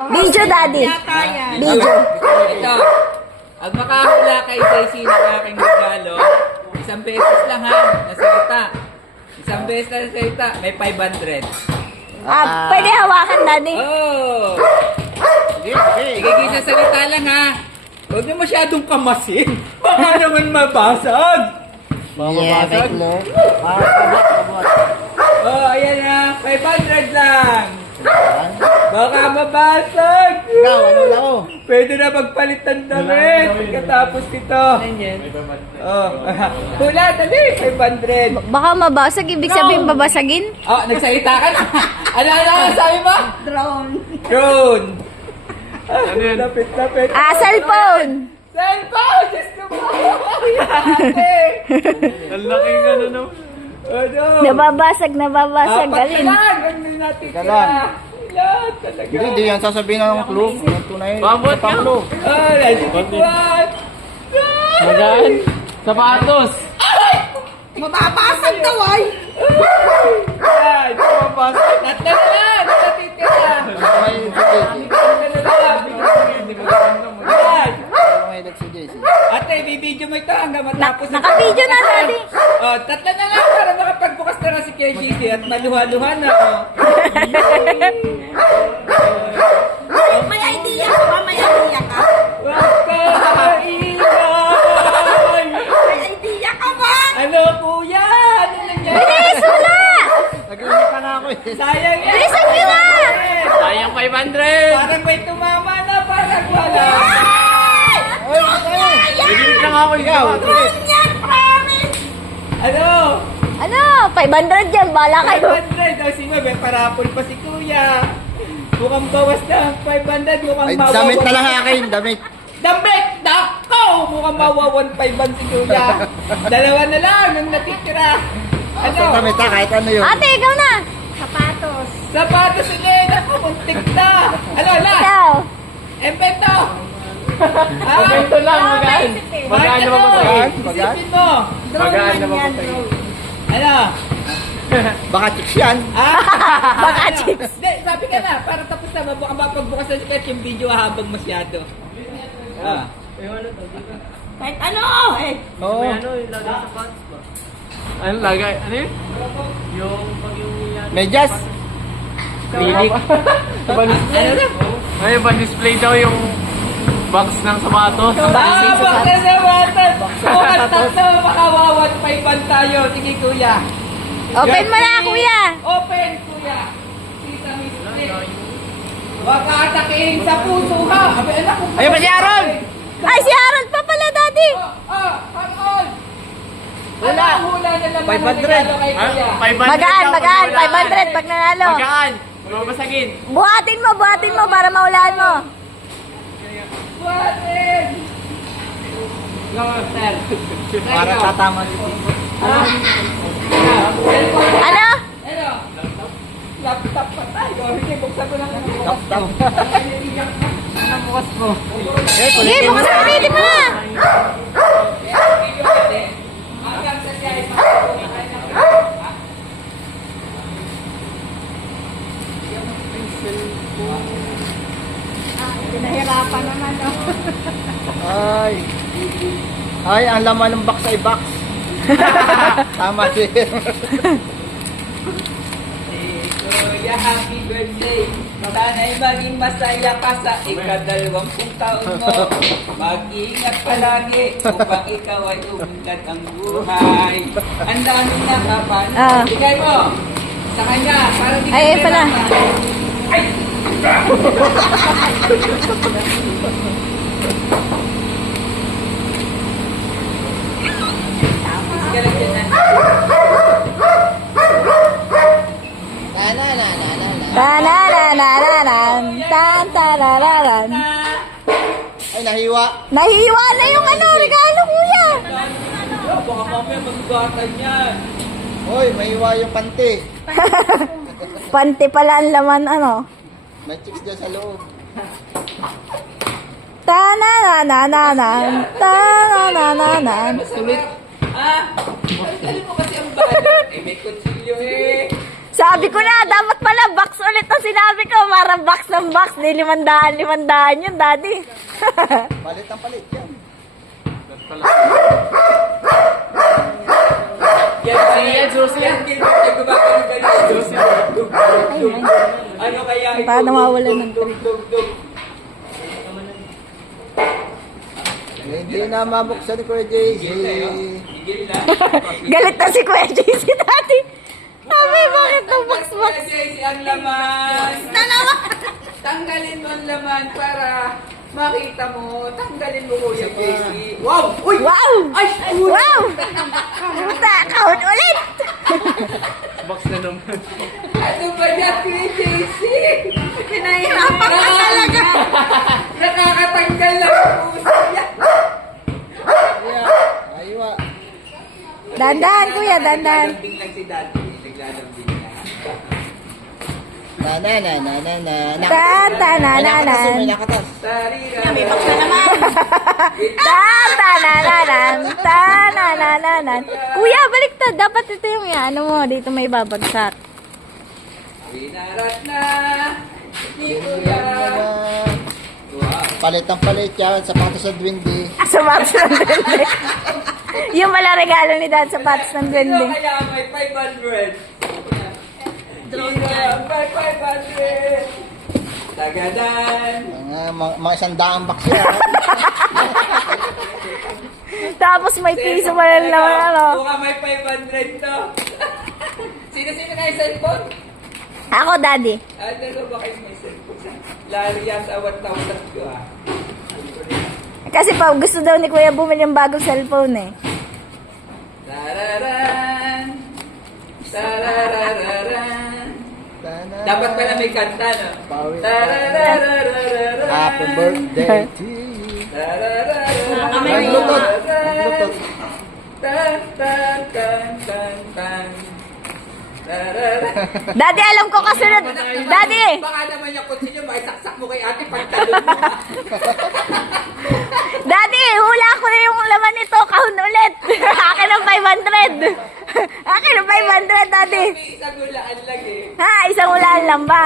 Video, Daddy. Video. Ito. Ang makahula kay Daisy ng aking regalo, 1 pesos lang ha, nasalita. 1 pesos na nasalita, may 500. Pwede hawakan, Daddy. Oh! Sige, salita lang ha. Huwag niyo masyadong kamasin. Baka naman mabasag. Mababasag mo. Oh, ayan na. 500 lang. Baka mabasag. Ikaw, ano na ako? Pwede na magpalitan damit. Katapos nito. Oh. Hula, dali. 500. Baka mabasag, ibig sabihin babasagin? Oh, nagsalita ka na. Ano sabi mo? Drone. Lapit. Cellphone. Cellphone! Diyos ko po! Ate! Ang laking ano no? Ano? Nababasag, Apat alin? na lang! Ang may natin Teka lang. Ilan talaga? Hindi yan sasabihin ng clue. Yung tunay. Pambot sa ka. clue. Ah, nagtitikuan! Magaan. Sapatos. Mababasag daw ay! Yan! Mababasag! Tatlo na lang! Natitira! May sige. Tatlo na lang! Yan! May si JC. Ate, bibidyo mo ito hanggang matapos. Naka-video na, Daddy. Oh, tatlo na lang para makapagbukas na lang si KGC at maluha-luha na. Oh. May idea ka ba? May idea ka? Wag ka ingay! May idea ka ba? Ano kuya? Ano nangyari? Bilis, wala! Nag-iinit ka na ako eh. Sayang yan! Bilisan nyo na! Sayang 500. Parang may tumama na, parang wala. Bigyan lang ako ikaw. Yan, promise! Ano? Ano? 500 yan, bala kayo. 500. Daw si may parapol pa si kuya. Mukhang bawas na. 500. Mukhang Ay, mawawan. damit na lang akin. Damit. Damit! Dako! Mukhang mawawan 500 si kuya. Dalawa na lang ang natitira. Ano? Damit ha, kahit ano yun. Ate, ikaw na. Sapatos ulit! Ako, muntik na! Ano, Ikaw. Embento! Ito lang, magaan. Magaan naman po sa'yo. Magaan? Isipin mo! Magaan naman po sa'yo. Ano? Baka chicks yan. Baka Ano? chicks. Hindi, sabi ka na, para tapos na, mapagbukas na sketch yung video habang masyado. Ah. Kahit ano? Eh, Oo. Ano yung lagay sa pants ba? Ano lagay? Ano yun? Yung pag yung Medyas. clinic. Ano na? Ay, ba-display daw yung box ng sapatos. Babak na naman! Bukas tatlo, makawawan 5 tayo. Sige, kuya. Open mo na, kuya. Open, kuya. Sita Misty. Huwag ka atakihin sa puso, ha? Abi, anak ko. Ayun pa si Aaron! Ay, si Harold pa pala, Daddy. Come on! Wala. Ano ang hula na naman 500. ng regalo kay Ha? kuya? 500 Magaan, daw, magaan. pag 500 pag nanalo. Magaan. Babasagin. Buhatin mo para maulaan mo. Buhatin! No, sir. Para tatama si Tito. Ano? Ano? Laptop pa tayo. Hindi, buksan ko lang. Tap-tap. Ano bukas mo? Sige, bukas na pwede mo na. Hanggang sa siya ay pinahirapan naman. Ay. Ay, ang laman ng box ay box. Tama si. Kuya, happy birthday! Sana'y maging masaya ka sa ika-20 taon mo. Mag-ingat palagi upang ikaw ay umunlad ang buhay. Ang daming nakapan. Ah. Bigay mo sa kanya para di Ay, pala. Ay! Sige lang dyan na. Tanananananan, tantarararan. Ay, nahiwa. Nahiwa na yung regalo, kuya. Baka mamaya magugatan yan. Hoy, mahiwa yung panty. Panty pala ang laman, May chicks dyan sa loob. Tananananan, tananananan. Sulit. Ah, alam mo kasi ang balat. Eh, may kutsilyo eh. Sabi ko na, dapat pala box ulit ang sinabi ko. Para box ng box. Di 500 yun, daddy. Palit ang palit yan. Ano kaya ito? Para nawawala ng Dug. Hindi na mabuksan ni Kuya JC. Higil na. Galit na si Kuya JC, daddy. Sabi, bakit ng box? JC ang laman. Tanggalin mo ang laman para makita mo. Tanggalin mo Kuya JC. Wow! Uy! Wow! Ay! Uy! Wow! Puta, count ulit! Box na naman. Ano ba yan Kuya JC? Pinahirapan ka talaga. Nakakatanggal lang ang puso yan. Aywa. Dandan, kuya, dandan. Naglalambing lang si Daddy. Naglalambing lang. Na. Ta-ta-na-na-nan. May nakatas. Sarira. May box na naman. Ta-ta-na-na-nan. Ta-na-na-na-nan. Kuya, baliktad. Dapat ito yung ano mo. Dito may babagsak. Winarat na. Ni Kuya. Wow. Palit ang palit yan. Sapatos sa Dwindi. Sapatos ng duwende. Yung pala regalo ni Dad, sapatos ng Sino duwende. kaya may 500? Drone Sino yan. may 500? Tagadan. Mga 100 box yan. Tapos may piso pa lang naman, ano. Mukhang may 500 to. Sino kayo cellphone? Ako, Daddy. Ano ba kayo may cellphone? Lalo yan sa 1,000 ko ah. Kasi pa, gusto daw ni Kuya bumili ng bagong cellphone eh. Tararan. Tararararan. Dapat pala may kanta, no? Pawis. Tarararararan. Happy birthday to you. Tararararan. Bluetooth. Bluetooth. Tan, tan, tan, tan, tan. Tararararan. Daddy, alam ko kasunod. Daddy! Baka naman yung kutsi nyo, maisaksak mo kay ate pagtalon mo. Daddy, hula ko na yung laman nito. Kahon ulit. Akin ang 500. Akin ang 500, Daddy. May isang hulaan lang eh. Ha, isang hulaan lang ba?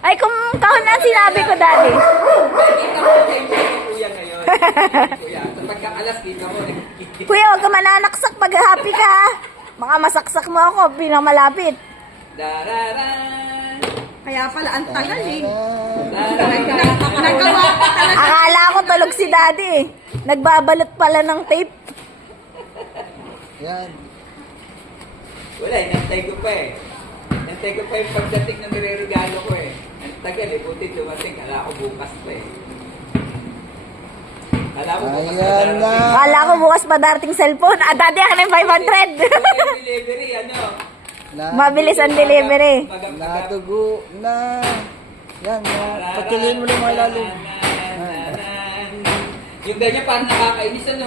Ay, kung kahon na sinabi ko, Daddy. Nakikita mo kayo ni Kuya ngayon. Kuya, sa pagkakalas, kita mo. Kuya, huwag ka mananaksak pag happy ka. Ha? Baka masaksak mo ako, pinamalapit. Dararan. Kaya pala, ang tagal eh. Dararan. Nagawa ka talaga. Akala ko tulog si Daddy eh. Nagbabalot pala ng tape. Yan. Wala, inantay ko pa eh. Inantay ko pa yung pagdating ng nireregalo ko eh. Ang tagal eh, buti dumating. Kala ko bukas pa eh. Kala ko bukas pa Ayan na. darating. Akala ko bukas pa darating cellphone. Ah, Daddy, akin na yung 500. Yung delivery, ano? Mabilis ang delivery. Natugo na. Yan. Pagkiliin mo lang mga ilalim. Yung ganyan parang nakakainis ano.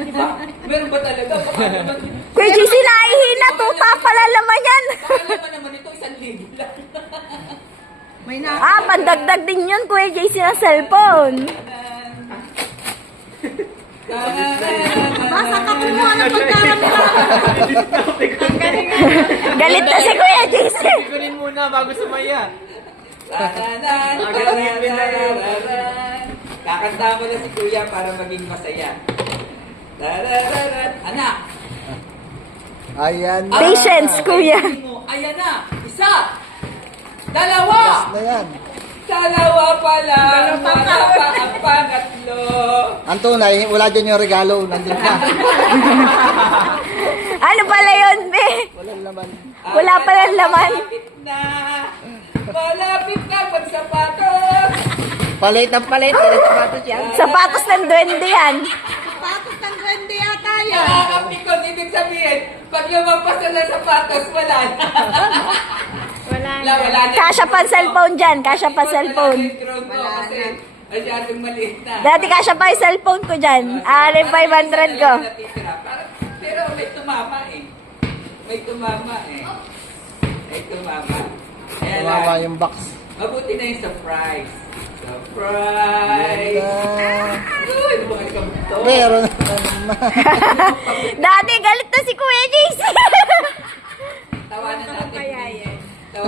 Diba? Meron ba talaga? Baka naman, Kuya JC, naihina. Tuta pala laman yan. baka naman ito 1,000 lang. May na. Ah, pandagdag din yun, Kuya JC, na cellphone. Basta ka kumuha ng pagkarami-rami. Galit na si Kuya JC. Sigurin muna bago sumaya. Kakanta mo na si Kuya para maging masaya. Anak! Ayan na. Patience, Kuya. Ayan na! Isa! Dalawa! Na yan. Dalawa pa lang! Wala pa ang pangatlo! Ang tunay, wala dyan yung regalo. Nandun na. Ano pala yun, be? Walang laman. Wala pa lang laman. Malapit na! Malapit na magsapatos! Palit ang palit. Palit ang sapatos yan. Sapatos ng duwende yan. Sapatos ng grande yata yan. Nakakapikon, ibig sabihin, pag lumampas na ng sapatos, wala na. Wala Wala na. Kasya pa cellphone dyan. Kasya pa cellphone. Wala kasi masyadong maliit na. Dati kasya pa yung cellphone ko dyan. Ah, yung 500 ko. Pero may tumama eh. May tumama eh. May tumama. Kaya Tumama lang, yung box. mabuti na yung surprise. Surprise! Uy, ano ba kayo to? Meron na naman. Dati galit na si Kuya JC. Tawanan natin.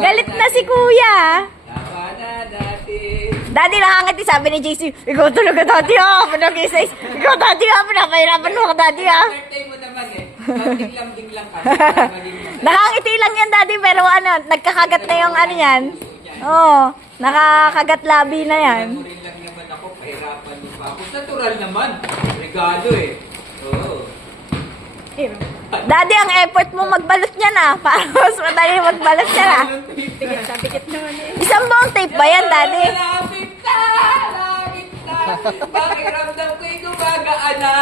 Galit na si kuya. Tawa na natin. Daddy nakangiti, sabi ni JC, ikaw talaga daddy ah. Pinag-isa-is. Ikaw daddy ah, pinapahirapan mo ka daddy ah. Birthday mo naman eh. Ding lang ka. Maging masaya. Nakangiti lang yan daddy, pero ano, nagkakagat na yung ano yan. Oo, nakakagat labi na yan. Alam mo rin lang naman ako, pahirapan mo pa ako. Natural naman. Regalo eh. Oo. Daddy, ang effort mo magbalot niya na. Para mas madali magbalot niya na. Isang buong tape ba yan, daddy? Malapit na! Malapit na! Pakiramdam ko'y gumagaan na.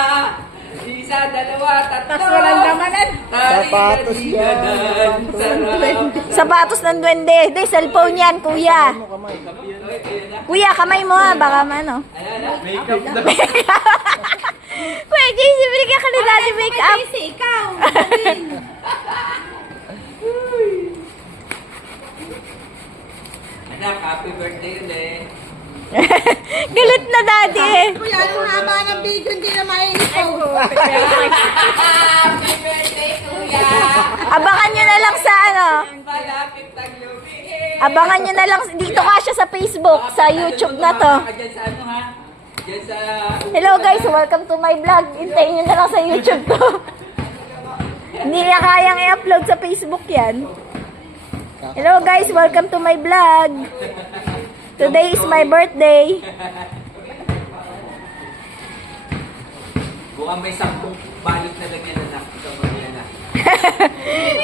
Isa, dalawa, tatlo. Tas walang damanan. Sapatos yan. Sarap. Sapatos ng duwende. Hindi, cellphone yan, kuya. Kuya, kamay mo ha. Baka ano. Makeup daw. Kuya, JC, binigyan ka ni daddy make up. Kasi ikaw. Anak, happy birthday ulit. Galit na daddy. Kuya, ang haba ng video, hindi na maiipaw. Happy birthday, kuya! Abangan nyo na lang sa ano. Malapit ang lumihin. Abangan nyo na lang. Dito ka siya sa Facebook, sa YouTube na to. Diyan sa ano ha? Diyan sa... Hello guys, welcome to my vlog. Hintayin nyo na lang sa YouTube to. Hindi na kayang i-upload sa Facebook yan. Hello guys, welcome to my vlog. Today is my birthday. Mukhang may 10 balot na lang yan anak. Ikaw mag-yan na.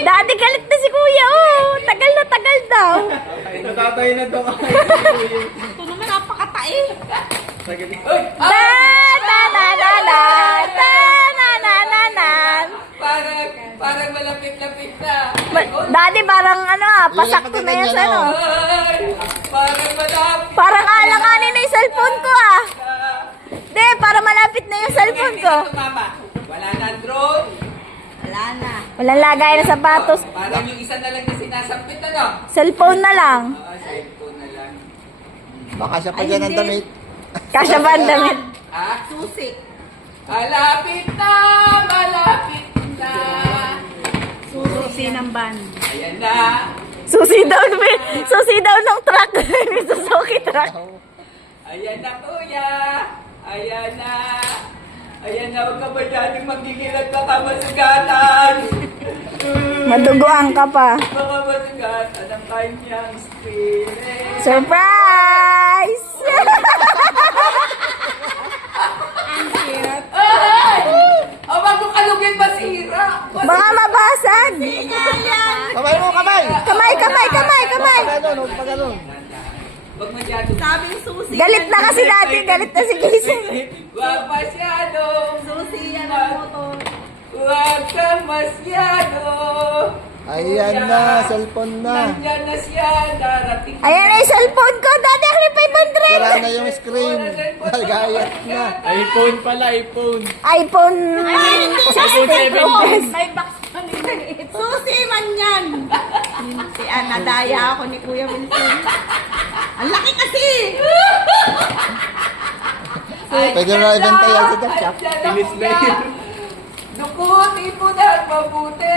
Daddy, galit na si kuya. Oh, tagal na tagal daw. Natatay na daw ako. Ito naman, napakatae. Uy! Ta na na na na ta na na na na. Parang malapit-lapit na. Daddy, parang ano ah, pasakto na yan sa ano. Ay! Parang malapit Parang alanganin na yung cellphone ko ah. Hindi, para malapit na yung cellphone ko. Ito, mama. Wala na drone. Wala na. Walang lagay na sapatos. Parang yung isa na lang na sinasampit, ano? Cellphone na lang. Cellphone na lang. Baka siya pa dyan ang damit. Kasya ba ang damit? Ah? Susi. Malapit na! Malapit na! Susi ng ban. Ayan na! Susi daw ng truck. Suzuki truck. Ayan na, kuya! Ayan na! Ayan na, huwag ka ba dyaning magigilat, baka masugatan! Maduguan ka pa. Baka masugatan ang kanyang spirit! Surprise! Ay! O, wag mo kalugin, masira! Baka mabasag. Kamay mo, kamay! Kamay. Pag ganun, pag ganun. Huwag masyado. Sabi ni Susi. Galit na kasi dati. Galit na si Jason. Huwag masyado! Susi, yan ang motor. Huwag kang masyado! Ayan na, cellphone na. Nandyan na siya, darating. Ayan na yung cellphone ko. Dati ako yung Sira na yung screen. Nagayat na. iPhone pala, iPhone. 500. iPhone 16 Pro. May box pa nila. Susi man yan. Si Ana, daya ako ni Kuya Wilson. Ang laki kasi. Pwede na ibenta yan sa gift shop. Inis na yun. Dukuti po na at mabuti.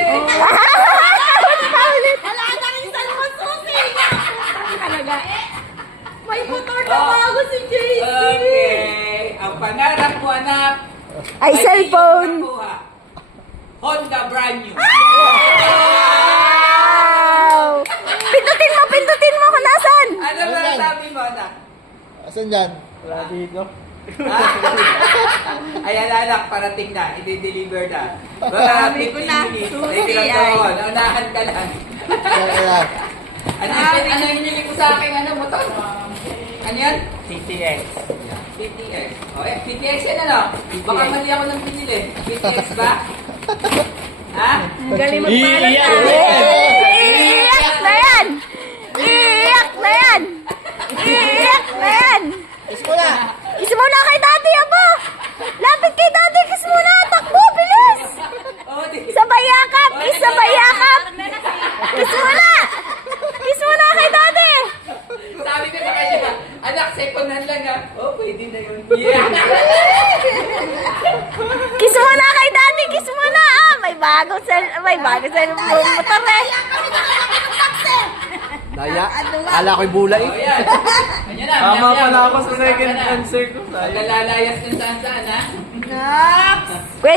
Wala na rin sa naman Susi. Talaga. May motor na bago si JC. Okay. Ang pangarap mo, anak. Ay, cellphone. nakuha. Honda brand new. Wow! Pindutin mo kung nasan. Ano ba sabi mo, anak? Asan yan? Wala dito. Ayan, anak, parating na. I-deliver na. Baka Sabi ko na, 15 minutes. Susi, Ay, tinatawag ay. ko. Naunahan ka lang. Ayan. Ano yung hinili ko sa akin? Ano motor? Ano yan? TTX. TTX. O, TTX yan ano? Baka mali ako ng pinili. TTX ba? Ha? Iiyak! Iiyak na yan! Iiyak na yan! Iiyak na yan! Kiss mo na! Kiss mo na kay daddy, aba! Lapit kay daddy, kiss mo na! Takbo, bilis! Oh, Sabay yakap! Sabay yakap! Kiss mo na! Kiss mo na kay daddy! sabi ko sa kanya, anak, second hand lang ha. Oh, pwede na yun. Yeah. Kiss mo na kay daddy! Kiss mo na! Ah, may bagong motor eh! Daya. Ano ba? Kala ko'y bulay. Oh, yan. Kanya na. Tama maya-maya, pala ako sa magpupunta second ka na. answer ko. Huwag ka lalayas kung saan-saan, ha? Ay!